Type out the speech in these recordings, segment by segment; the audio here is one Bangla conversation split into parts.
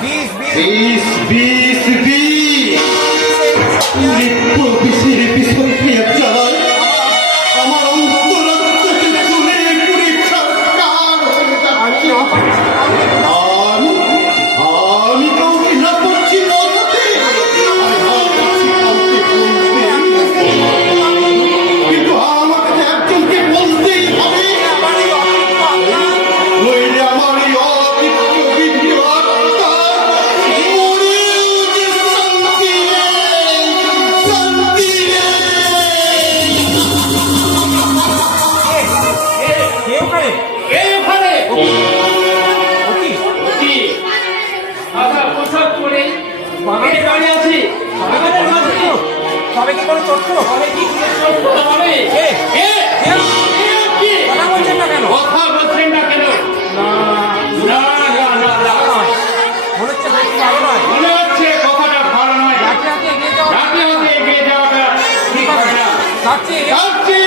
बीस बीस बीस बीस হবে কি না কেন কথা বলছেন না কেন? মনে ভালো নয়। মনে হচ্ছে কথাটা ভালো নয় ঠিক আছে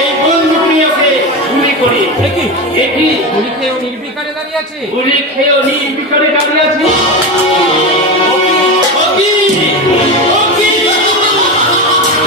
এই বন্ধু প্রিয়কে গুলি করি। এটি এটি গুলি খেয়েও নির্বিকারে দাঁড়িয়ে আছে। গুলি খেয়েও নির্বিকারে দাঁড়িয়ে আছে।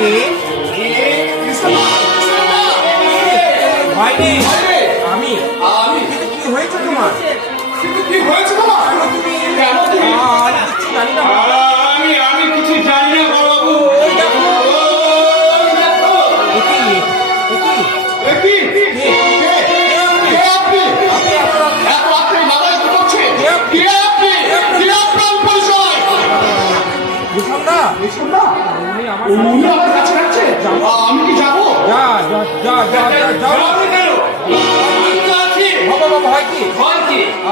ดีดีคริสตัลคริสตัลไปดี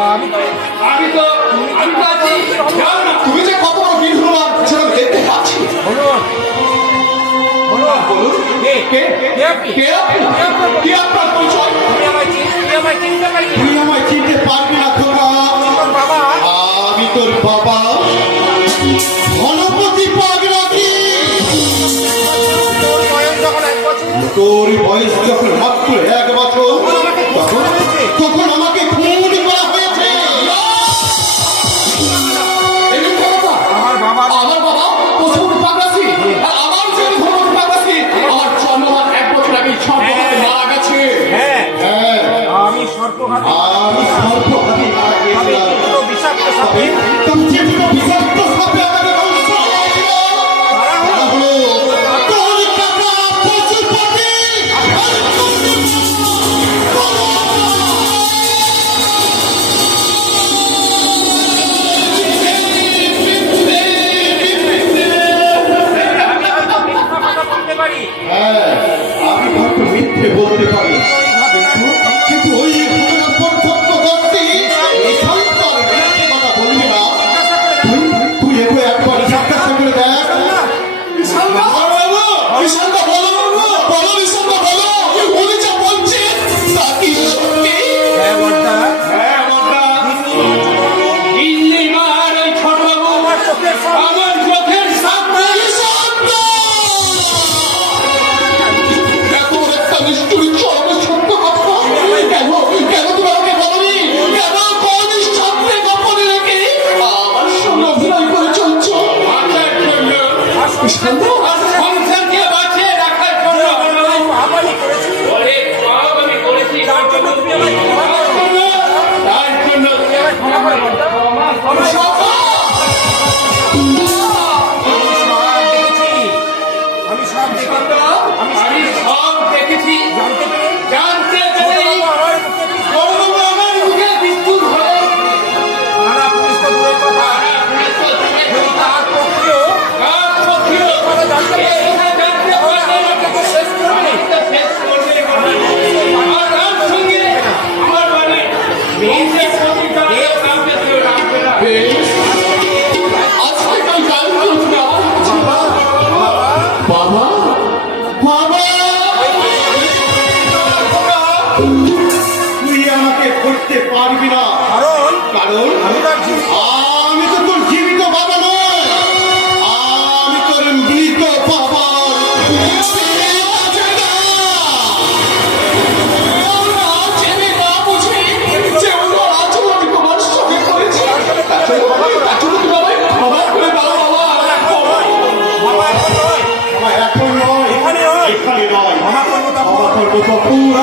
আমি তো আমি তো আছি। তুমি যে কত বড় বীর হনুমান সেটা দেখতে পাচ্ছি। হনুমান হনুমান বলুন। কে? কে? কে আপনি? কে আপনি? কে আপনার পরিচয়? তুমি আমায় চিনতে আমায় চিনতে পারবি তুমি আমায় চিনতে পারবি না খোকা বাবা? আমি তোর বাবা। যখন মাত্র এক বছর তখন আমাকে খুন করা হয়েছে। আমার বাবা আমার বাবা প্রচুর পাগলাসি। আর আমার যে ভ্রমণ হ্যাঁ।, হ্যাঁ। হ্যাঁ। আমি সর্বহাতে আমি বিষাক্ত সাপে Senhor, রাখি। আমি তো তোর জীবিত বাবা নয় আমি তোর মৃত বাবা। এখন নয়। এখানে নয়। এখানে নয়। মহাকর্মতা মহাকর্মতা পুরা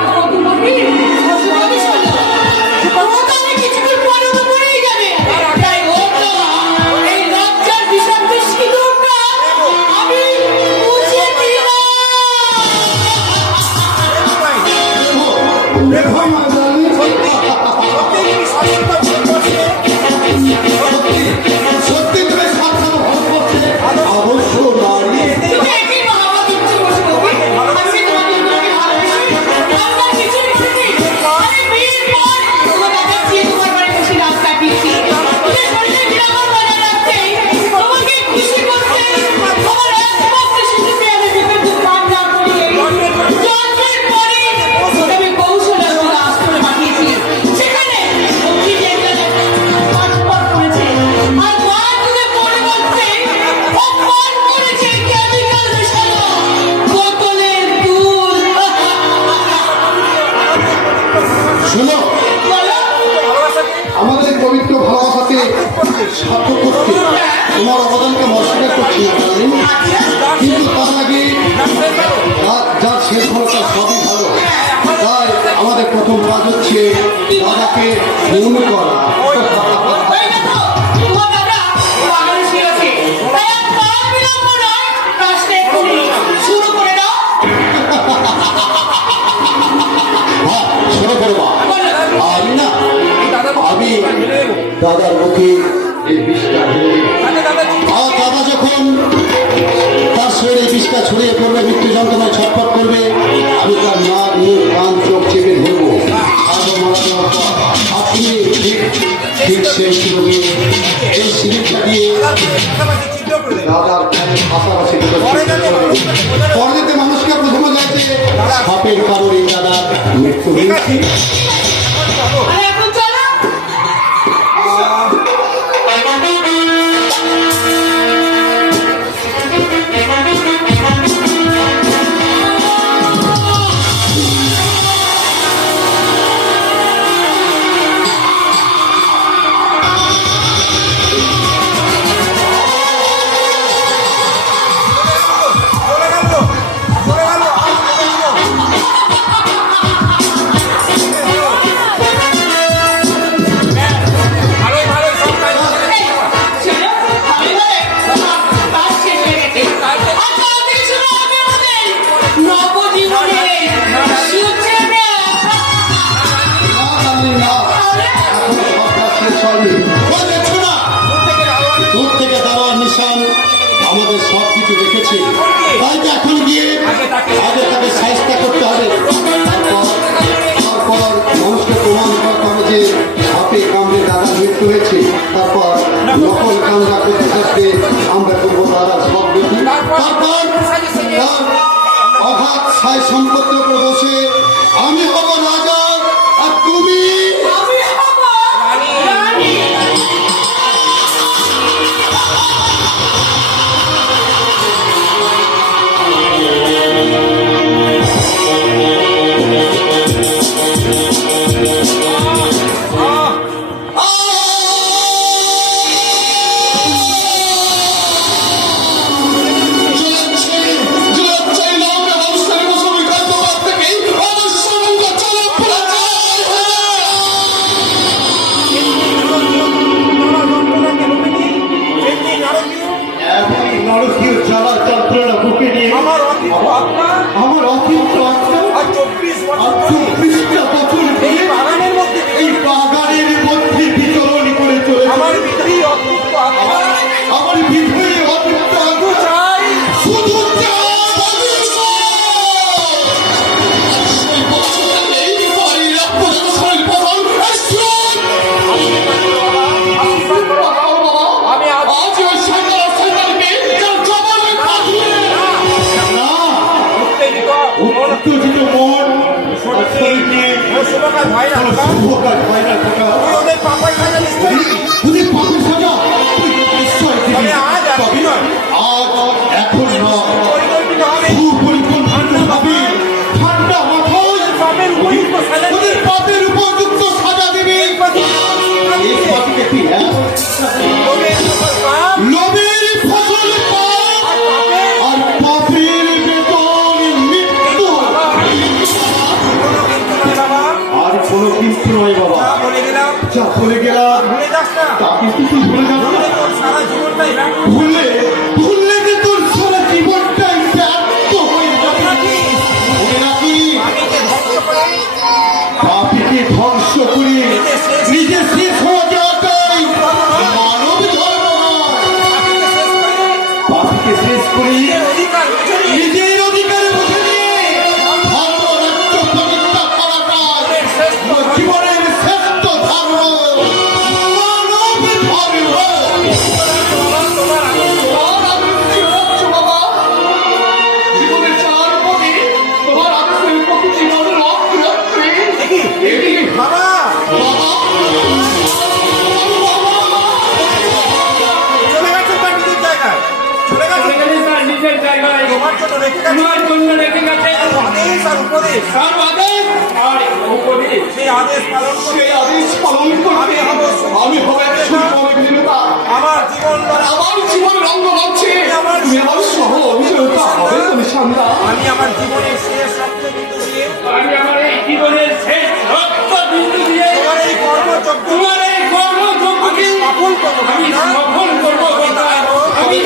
শোনো। আমাদের পবিত্র ভালোবাসাতে সার্থক করতে তোমার অবদানকে অস্বীকার করছি কিন্তু তার আগে যার শেষ হওয়াটা সবই ভালো। তাই আমাদের প্রথম কাজ হচ্ছে বাবাকে মৌন করা। দাদার মুখে আর দাদা যখন তার শরীরে বিষটা ছড়িয়ে পড়বে মৃত্যু যন্ত্রণায় ছটফট করবে আমি তার মা নিয়ে কান চোখ চেপে ধরবো। আপনি ঠিক দিয়ে দাদার মানুষকে প্রথমে যাচ্ছে সাপের কারণে দাদা মৃত্যু হয়েছে। তারপর সাই সম্পত্তি প্রবেশে আমি হব রাজা আমি হবে সুপরিচিতা জীবন আমার জীবন রঙ্গ হচ্ছে। আমার আমার সহ অভিযোগতা আমি আমার জীবনের শেষ রক্ত শেষ রক্ত বিন্দু দিয়ে তোমার এই কর্মযজ্ঞ তোমার এই সফল করব। আমি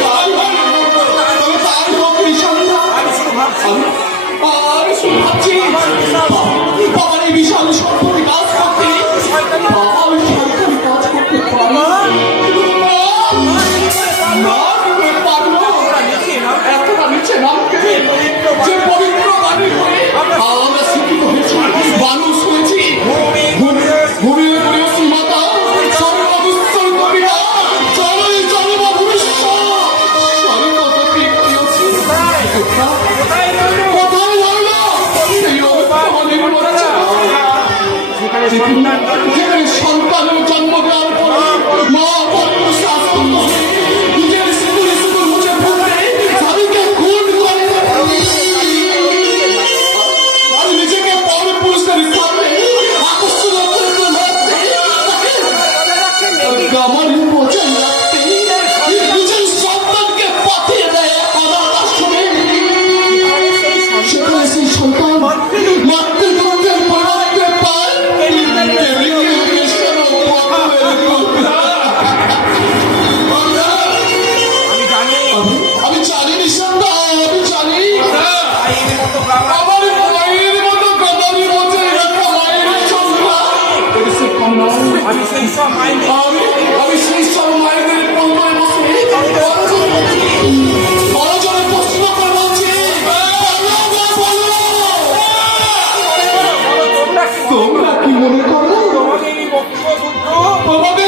ผมว่าไม่